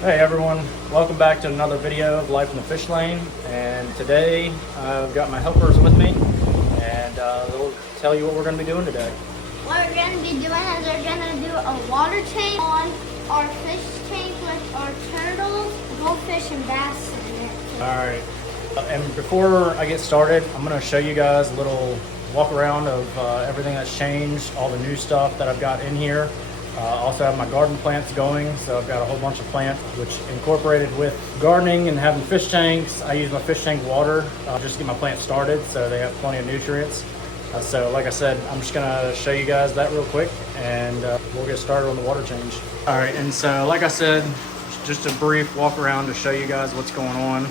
Hey everyone, welcome back to another video of Life in the Fish Lane. And today I've got my helpers with me, and they'll tell you what we're going to be doing today. What we're going to be doing is we're going to do a water change on our fish tank with our turtles, goldfish, and bass in it. Alright, and before I get started, I'm going to show you guys a little walk around of everything that's changed, all the new stuff that I've got in here. Also have my garden plants going, so I've got a whole bunch of plants which incorporated with gardening and having fish tanks. I use my fish tank water just to get my plants started, so they have plenty of nutrients. So like I said, I'm just gonna show you guys that real quick, and we'll get started on the water change. All right, and so like I said, just a brief walk around to show you guys what's going on.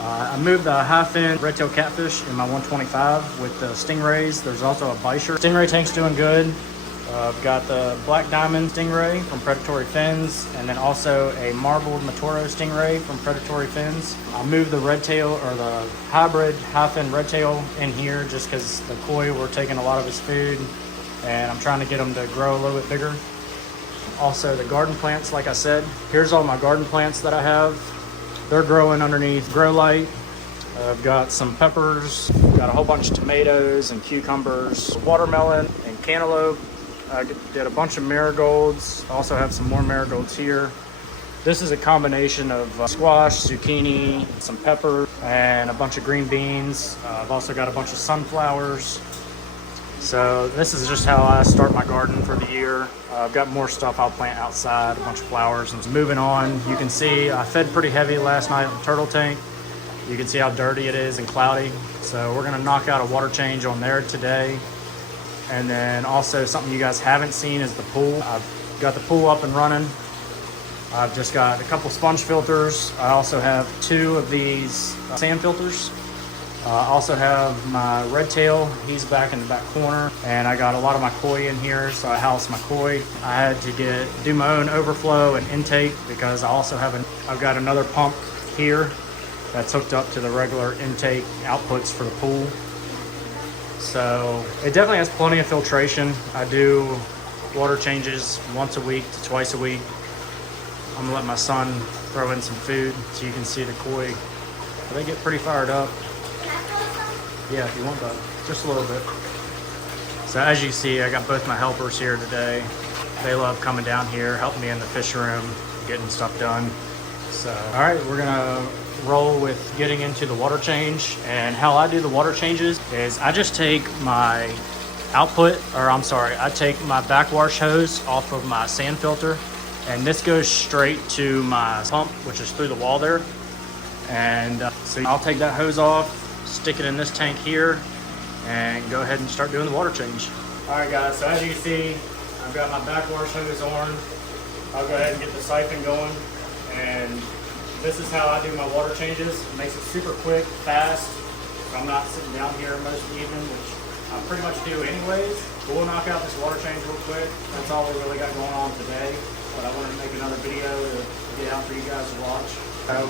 I moved the high-fin red-tail catfish in my 125 with the stingrays. There's also a Bisher. Stingray tank's doing good. I've got the black diamond stingray from Predatory Fins, and then also a marbled Matoro stingray from Predatory Fins. I moved the redtail, or the hybrid high-fin redtail, in here just because the koi were taking a lot of his food, and I'm trying to get them to grow a little bit bigger. Also the garden plants, like I said, here's all my garden plants that I have. They're growing underneath grow light. I've got some peppers, got a whole bunch of tomatoes and cucumbers, watermelon and cantaloupe. I did a bunch of marigolds. I also have some more marigolds here. This is a combination of squash, zucchini, some pepper, and a bunch of green beans. I've also got a bunch of sunflowers. So this is just how I start my garden for the year. I've got more stuff I'll plant outside, a bunch of flowers. And moving on, you can see I fed pretty heavy last night on the turtle tank. You can see how dirty it is and cloudy. So we're gonna knock out a water change on there today. And then also something you guys haven't seen is the pool. I've got the pool up and running. I've just got a couple sponge filters. I also have two of these sand filters. I also have my red tail. He's back in the back corner. And I got a lot of my koi in here, so I house my koi. I had to do my own overflow and intake because I also I've got another pump here that's hooked up to the regular intake outputs for the pool. So it definitely has plenty of filtration. I do water changes once a week to twice a week. I'm gonna let my son throw in some food so you can see the koi. They get pretty fired up. Yeah, if you want that, just a little bit. So as you see, I got both my helpers here today. They love coming down here, helping me in the fish room, getting stuff done. So, all right, we're gonna roll with getting into the water change. And how I do the water changes is I just take my I take my backwash hose off of my sand filter, and this goes straight to my pump, which is through the wall there. And so I'll take that hose off, stick it in this tank here, and go ahead and start doing the water change. All right guys, so as you see, I've got my backwash hose on. I'll go ahead and get the siphon going, and this is how I do my water changes. It makes it super quick, fast. I'm not sitting down here most of the evening, which I pretty much do anyways. But we'll knock out this water change real quick. That's all we really got going on today. But I wanted to make another video to get out for you guys to watch.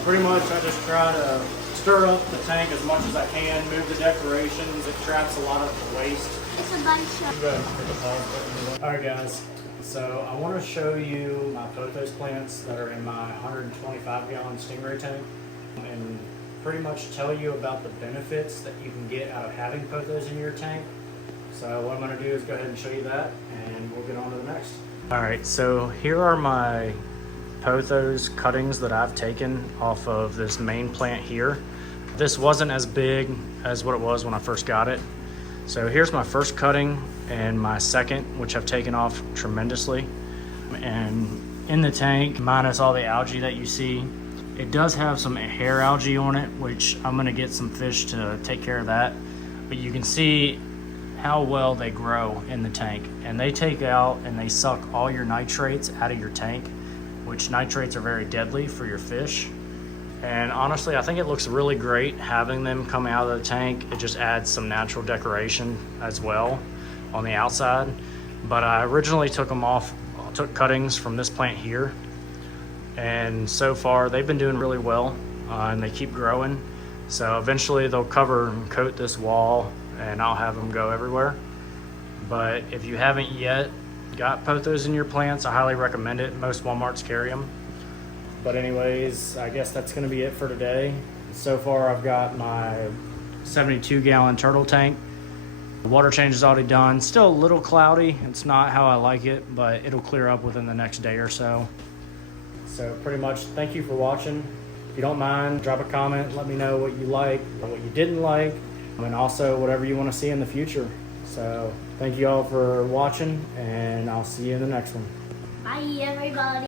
Pretty much I just try to stir up the tank as much as I can, move the decorations. It traps a lot of the waste. It's a bunch of... Alright guys, so I want to show you my pothos plants that are in my 125-gallon stingray tank, and pretty much tell you about the benefits that you can get out of having pothos in your tank. So what I'm going to do is go ahead and show you that, and we'll get on to the next. Alright, so here are my pothos cuttings that I've taken off of this main plant here. This wasn't as big as what it was when I first got it. So here's my first cutting and my second, which I've taken off tremendously. And in the tank, minus all the algae that you see, it does have some hair algae on it, which I'm gonna get some fish to take care of that. But you can see how well they grow in the tank. And they take out and they suck all your nitrates out of your tank, which nitrates are very deadly for your fish. And honestly, I think it looks really great having them come out of the tank. It just adds some natural decoration as well on the outside. But I originally took cuttings from this plant here. And so far they've been doing really well, and they keep growing. So eventually they'll cover and coat this wall, and I'll have them go everywhere. But if you haven't yet got pothos in your plants, I highly recommend it. Most Walmarts carry them. But anyways, I guess that's gonna be it for today. So far I've got my 72-gallon turtle tank. The water change is already done. Still a little cloudy. It's not how I like it, but it'll clear up within the next day or so. So pretty much thank you for watching. If you don't mind, drop a comment, let me know what you like or what you didn't like, and also whatever you want to see in the future. So thank you all for watching, and I'll see you in the next one. Bye, everybody.